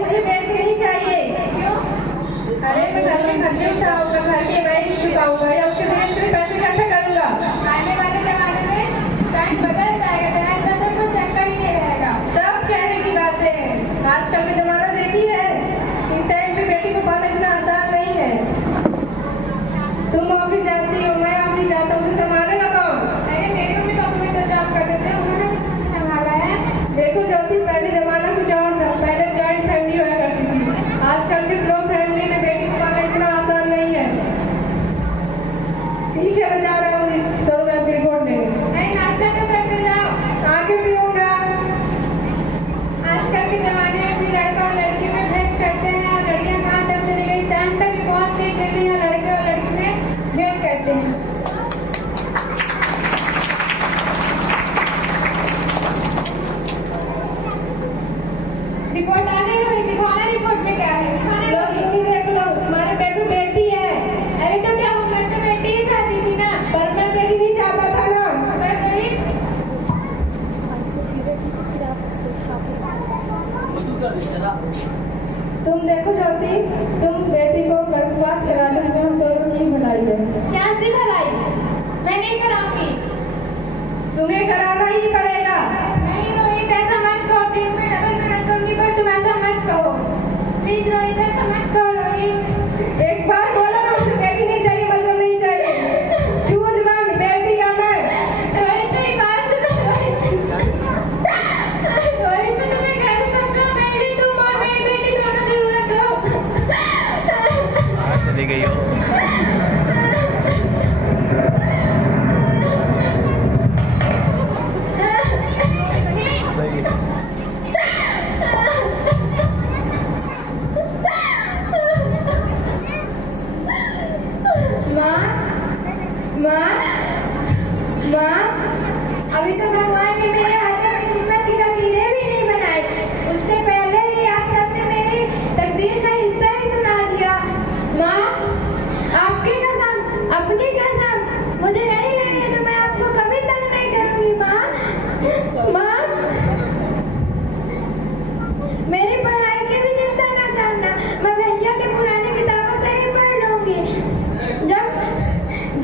मुझे बेटी नहीं चाहिए। क्यों? अरे मैं घर में खर्चे उठाऊंगा, घर के बैंक चुकाऊंगा या उसके लिए पैसे इकट्ठा करूंगा। आने वाले जमाने में टाइम बदल जाएगा, तेरा इतना सब कुछ चक्कर ही नहीं रहेगा। सब कहने की बातें हैं। आजकल का जमाना देखी है, इस टाइम पे बेटी को पालना इतना आसान नहीं है। तुम ऑफिस जाती हो, मैं ऑफिस जाता हूँ, तो संभालेगा कौन? अरे मेरी मम्मी पापा भी तो जॉब करते थे, उन्होंने मुझे संभाला है। देखो ज्योति, पहले जमाना कुछ और था। पहले जॉइंट फैमिली हुआ करती थी। आजकल की स्लो फैमिली में बेटी को पालना इतना आसान नहीं है। ठीक है, मैं जा रहा हूँ 100 रुपया की रिपोर्ट देने। नहीं, नाश्ता तो करते जाओ। आगे पीऊंगा। आजकल के जमाने में भी लड़का और लड़की में भेद करते हैं, और लड़कियां कहाँ तक चली गई, चांद तक भी पहुंच गई, फिर भी यहाँ लड़के और लड़की में भेद करते हैं। रिपोर्ट आ गई रोहित, दिखाना रिपोर्ट में क्या है, दिखाना। लो, तुम ही देख लो, तुम्हारे बेटू बेटी है। अरे तो क्या हुआ, मैं तो बेटी ही चाहती थी ना। पर मैं बेटी नहीं चाहता था ना। पर रोहित, तुम देखो ज्योति, तुम बेटी को गर्भपात करा दो, इसमें हम दोनों की भलाई है। क्या सी भलाई? मैं नहीं कराऊंगी। तुम्हें कराना ही पड़ेगा। नहीं रोहित, ऐसा मत कहो प्लीज, मैं डबल करा दूंगी, पर तुम ऐसा मत कहो प्लीज रोहित, ऐसा मत कहो रोहित। एक बार बोलो ना, मुझे बेटी नहीं चाहिए, मतलब नहीं चाहिए। चूज मन, बेटी या मैं। रोहित मेरी बात सुनो रोहित। रोहित मुझे मैं कैसे समझाऊं, मेरी तुम और मेरी बेटी दोनों जरूरत हो। चली गई हो। माँ, अभी तो भगवान ने मेरे हाथों में किस्मत की लकीरें भी नहीं बनाई, उससे पहले ही आप सबने मेरी तकदीर का हिस्सा ही सुना दिया। माँ, आपकी कसम, अपनी कसम, मुझे यही नहीं तो मैं आपको कभी तंग नहीं करूंगी। माँ, मेरी पढ़ाई की भी चिंता न करना, मैं भैया की पुरानी किताबों से ही पढ़ लूंगी।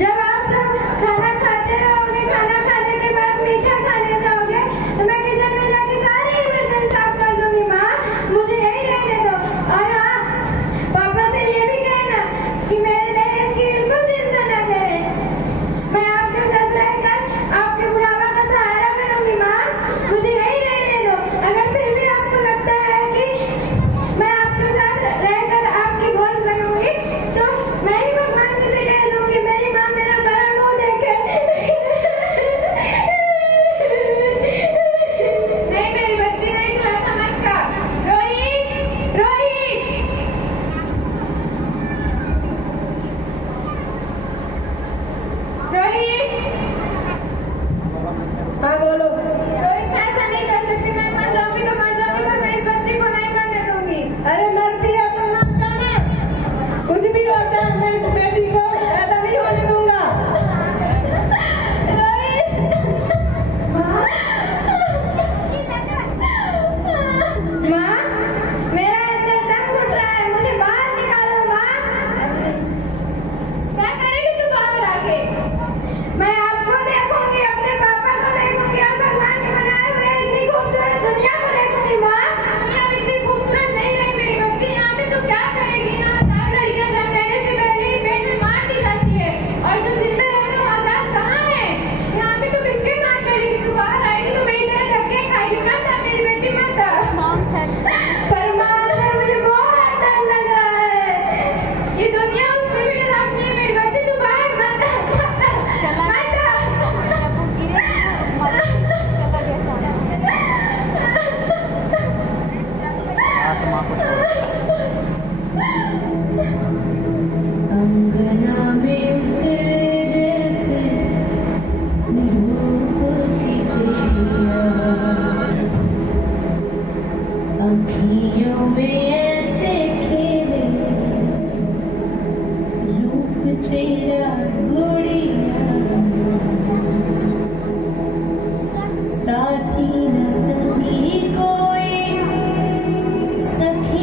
जब आप सब खाना खाते रहोगे, खाना खाने के बाद मीठा खाने जाओगे, तो मैं किचन में जाके सारी बर्तन साफ कर दूंगी। माँ, मुझे यही रहने दो। और हाँ, पापा से ये भी कहना कि मेरे दहेज की बिल्कुल चिंता न करें, मैं आपके साथ रहकर आपके बुढ़ापा का सहारा बनूंगी। माँ, मुझे यही रहने दो। अगर फिर भी आपको लगता है कि मैं आपके साथ रहकर आपकी बोझ बनूंगी, तो मैं ही भगवान से कह दूंगी मेरी माँ मेरा बड़ा मुंह देखे। नहीं मेरी बच्ची, नहीं, तू ऐसा मत कर। रोहित, रोहित, रोहित, हाँ बोलो। रोहित, मैं ऐसा नहीं कर सकती, मैं मर जाऊंगी तो मर जाऊंगी, पर मैं इस बच्ची को नहीं मरने दूंगी। अरे मरती है तो मत करना, कुछ भी होता है, मैं इस बेटी को पैदा नहीं होने दूंगा। माँ, मेरा अंदर दम घुट रहा है, मुझे बाहर निकालो। माँ, क्या करेगी तू बाहर आके? मैं आपको देखूंगी, अपने पापा को देखूंगी, और भगवान के बनाए हुए इतनी खूबसूरत दुनिया को देखूंगी। माँ, दुनिया में इतनी खूबसूरत नहीं रही मेरी बच्ची, यहाँ पे तू क्या करेगी? यहाँ 4 लड़कियां जन्म लेने से पहले ही पेट में मार दी जाती है, और जो जिंदा रहते हैं वो आजाद कहाँ है? यहाँ पे तू किसके साथ करेगी? तू बाहर आएगी तो मेरी तरह धक्के खाएगी। मत आ मेरी बेटी, मत आ। पर माँ, अंदर मुझे बहुत डर लग रहा है, ये दुनिया उससे भी डरावनी है। मेरी बच्ची, तू बाहर मत आ, मत आ, मत आत्मा को अंगना में तेरे जैसे धूप की चिड़िया, अखियों में ऐसे खेले रूप तेरा गुड़िया, साथी न संगी कोई, सखी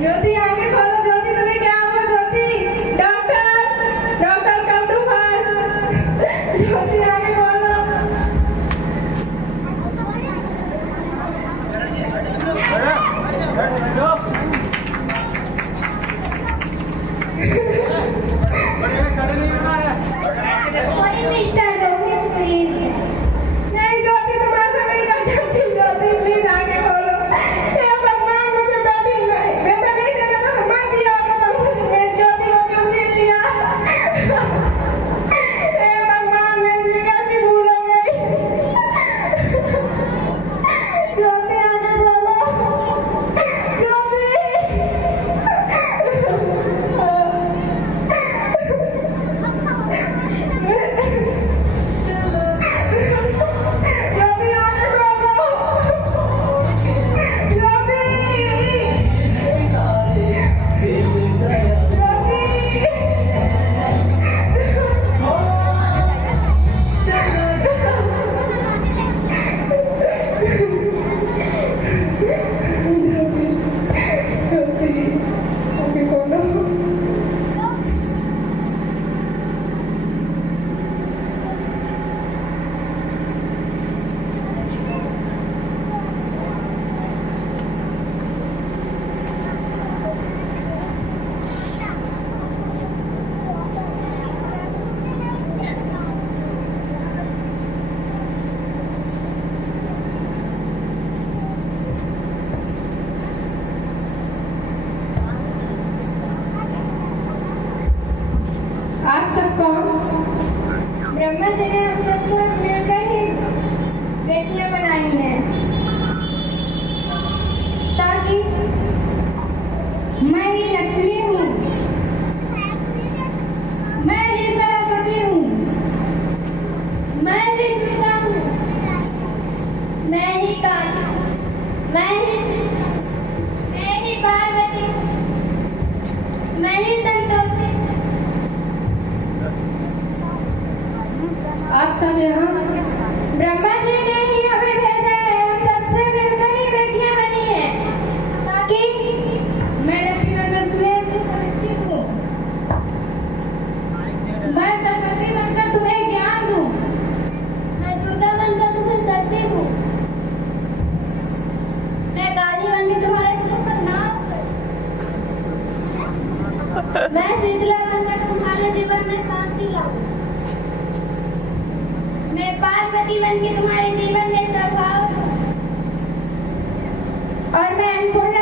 ज्योति आगे खोलो। ज्योति तुम्हें क्या हुआ? Jyoti doctor doctor come to first. Jyoti आगे खोलो। कोई मिस्टर रोहित सिंह। नहीं ज्योति तुम ऐसा नहीं कर सकती। ज्योति प्लीज आगे खोलो। हे भगवान मुझे बेटा नहीं देगा तो मत दिया मेरी ज्योति को क्यों सीट दिया? हे भगवान मैं इसे कैसे भूल हो गई? ज्योति आगे खोलो। ज्योति ज्योति आगे खोलो। आज तक कौन? ब्रह्मा जी ने हम सबको मिलकर ही बेटियां बनाई हैं ताकि मैं ही लक्ष्मी हूँ, मैं ही सरस्वती हूँ, मैं ही दुर्गा हूँ, मैं ही काली, मैं ही पार्वती, मैं ही संतोषी। आप सब यहाँ ब्रह्मा जी ने ही हमें भेजा है। हम सबसे मिलकर ही बेटियां बनी हैं ताकि मैं लक्ष्मी बनकर तुम्हें समझती हूँ, मैं सरस्वती बनकर तुम्हें ज्ञान दूँ, मैं दुर्गा बनकर तुम्हें शक्ति दूँ, मैं काली बनकर तुम्हारे दिलों पर नाच करूँ, मैं शीतला बनकर तुम्हारे जीवन में शांति लाऊं, मैं पार्वती बनके तुम्हारे जीवन में स्वभाव और मैं अनपूर्ण